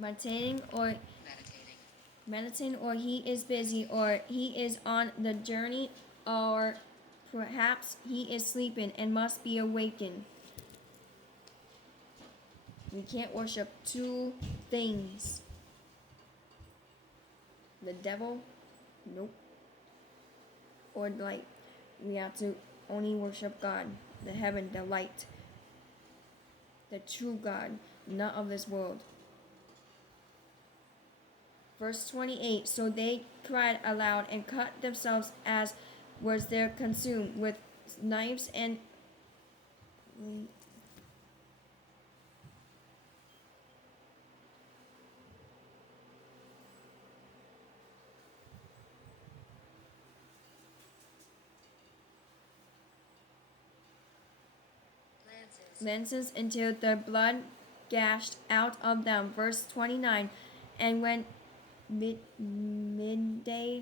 meditating, or he is busy, or he is on the journey, or perhaps he is sleeping and must be awakened. We can't worship two things. The devil, nope, or light. We have to only worship God, the heaven, the light, the true God, not of this world. Verse 28, so they cried aloud and cut themselves as was their consumed with knives and lances until the blood gashed out of them. Verse 29, and when midday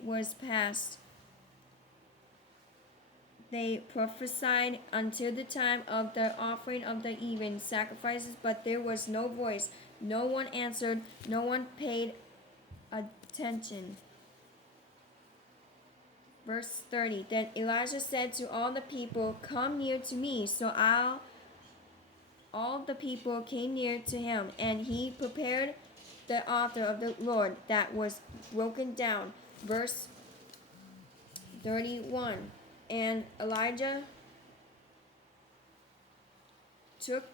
was past, they prophesied until the time of the offering of the even sacrifices, but there was no voice. No one answered, no one paid attention. Verse 30, then Elijah said to all the people, come near to me. So all the people came near to him, and he prepared the altar of the Lord that was broken down. Verse 31, and Elijah took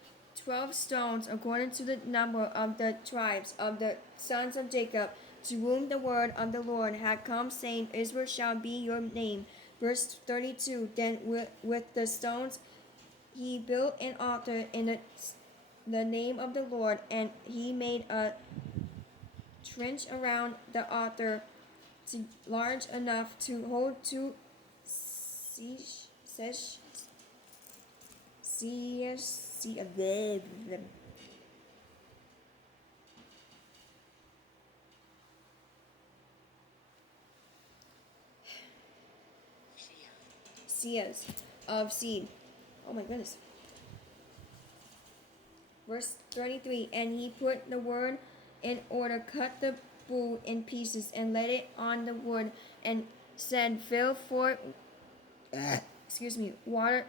12 stones according to the number of the tribes of the sons of Jacob, to whom the word of the Lord had come, saying, Israel shall be your name. Verse 32, then with the stones he built an altar in the name of the Lord, and he made a trench around the altar large enough to hold two seahs of seed. Oh my goodness. Verse 33, and he put the word in order, cut the bull in pieces, and laid it on the wood, and said, fill four water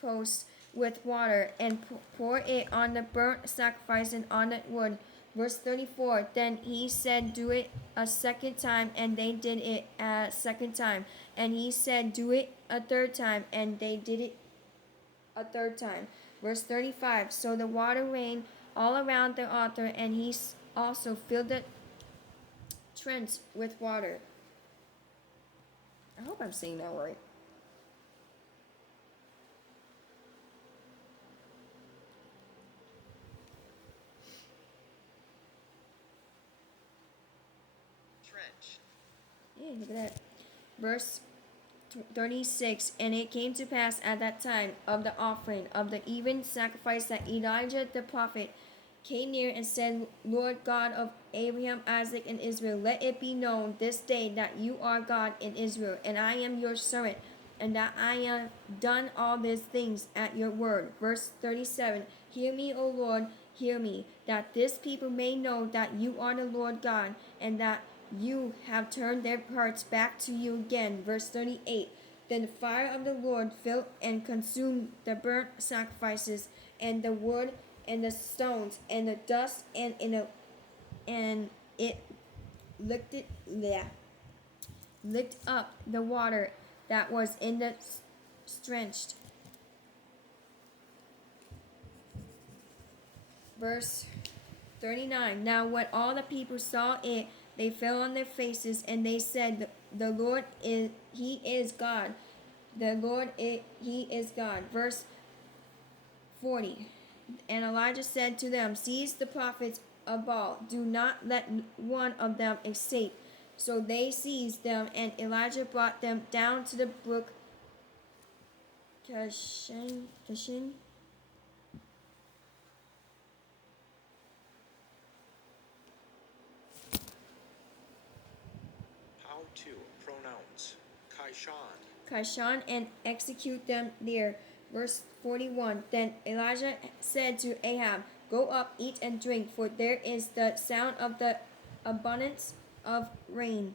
posts with water, and pour it on the burnt sacrifice and on the wood. Verse 34, then he said, do it a second time, and they did it a second time. And he said, do it a third time, and they did it a third time. Verse 35, so the water rained all around the altar, and he also filled the trench with water. I hope I'm saying that right. Yeah, look at that. Verse 36, and it came to pass at that time of the offering of the even sacrifice that Elijah the prophet came near and said, Lord God of Abraham, Isaac, and Israel, let it be known this day that you are God in Israel, and I am your servant, and that I have done all these things at your word. Verse 37, hear me, O Lord, hear me, that this people may know that you are the Lord God, and that you have turned their hearts back to you again. Verse 38, then the fire of the Lord filled and consumed the burnt sacrifices, and the wood, and the stones, and the dust, and it licked up the water that was in the drenched. Verse 39, now when all the people saw it, they fell on their faces, and they said, the Lord is, he is God. The Lord is, he is God. Verse 40, and Elijah said to them, seize the prophets of Baal, do not let one of them escape. So they seized them, and Elijah brought them down to the brook Kishon. How to pronounce Kishon. Kishon, and execute them there. Verse 41, then Elijah said to Ahab, Go up, eat and drink, for there is the sound of the abundance of rain.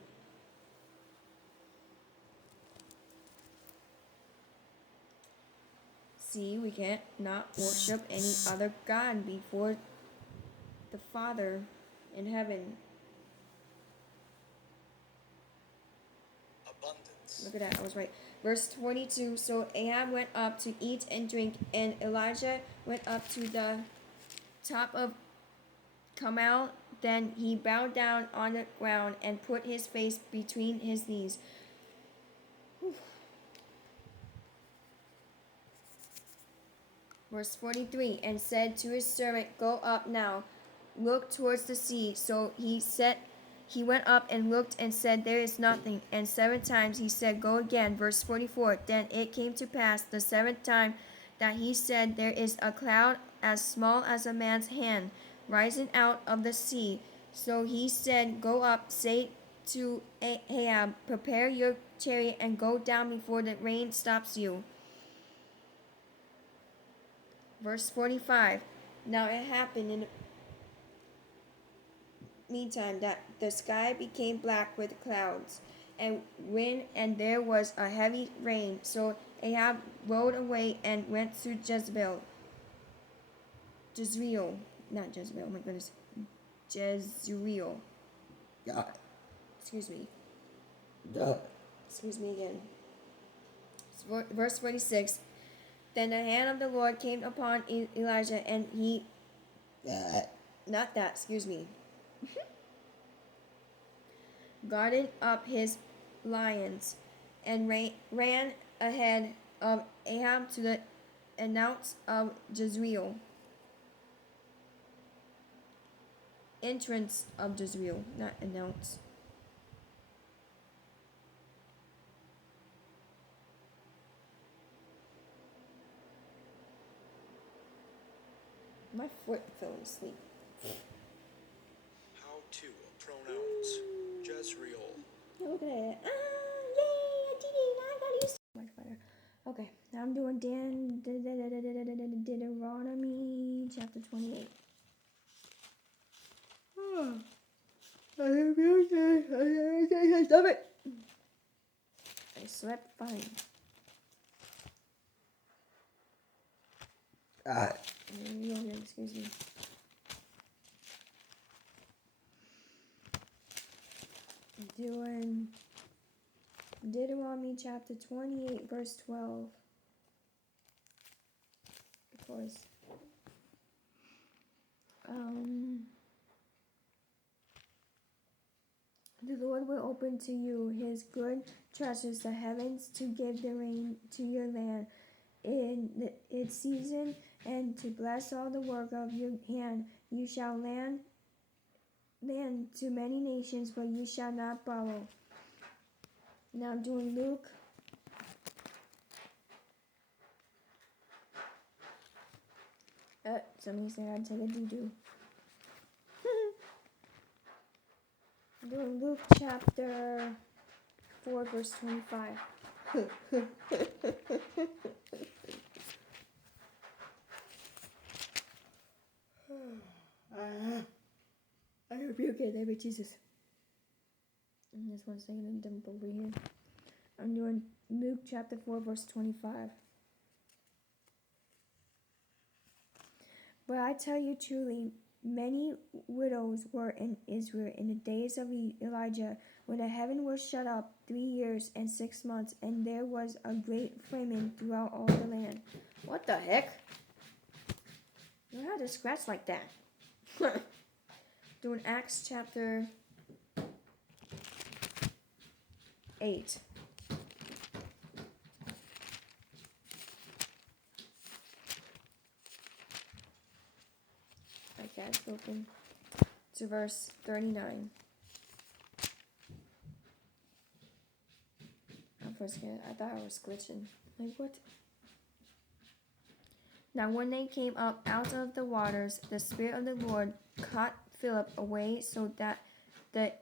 See, we can't not worship any other God before the Father in heaven. Abundance. Look at that, I was right. Verse 22. So Ahab went up to eat and drink, and Elijah went up to the top of Carmel. Then he bowed down on the ground and put his face between his knees. Whew. Verse 43. And said to his servant, Go up now, look towards the sea. So he went up and looked and said, There is nothing. And 7 times he said, Go again. Verse 44. Then it came to pass the 7th time that he said, There is a cloud as small as a man's hand rising out of the sea. So he said, Go up, say to Ahab, Prepare your chariot and go down before the rain stops you. Verse 45. Now it happened in the meantime that the sky became black with clouds and wind, and there was a heavy rain. So Ahab rode away and went to Jezreel. Not Jezreel, oh my goodness. Jezreel. God. Excuse me. Duh. Excuse me again. Verse 46. Then the hand of the Lord came upon Elijah, and he... Not that, excuse me. Guarded up his lions, and ran ahead of Ahab to the entrance of Jezreel. Entrance of Jezreel, not announce. My foot fell asleep. How to pronounce Jezreel. Look at it. Ah, yay! I did it! I got used to much better. Okay, now I'm doing Deuteronomy chapter 28. Stop it! I slept fine. God. Excuse me. I'm doing Deuteronomy chapter 28, verse 12. Because, the Lord will open to you his good treasures, the heavens, to give the rain to your land in its season, and to bless all the work of your hand. You shall land to many nations, but you shall not borrow. Now I'm doing Luke. Somebody said I'd take a doo-doo. I'm doing Luke chapter 4, verse 25. I rebuke it, name of Jesus. And just one second, I'm dump over here. I'm doing Luke chapter 4, verse 25. But I tell you truly, many widows were in Israel in the days of Elijah, when the heaven was shut up 3 years and 6 months, and there was a great famine throughout all the land. What the heck? You had to scratch like that. Doing Acts chapter 8. Okay, it's open to verse 39. I thought I was glitching. Like, what? Now when they came up out of the waters, the Spirit of the Lord caught Philip away, so that the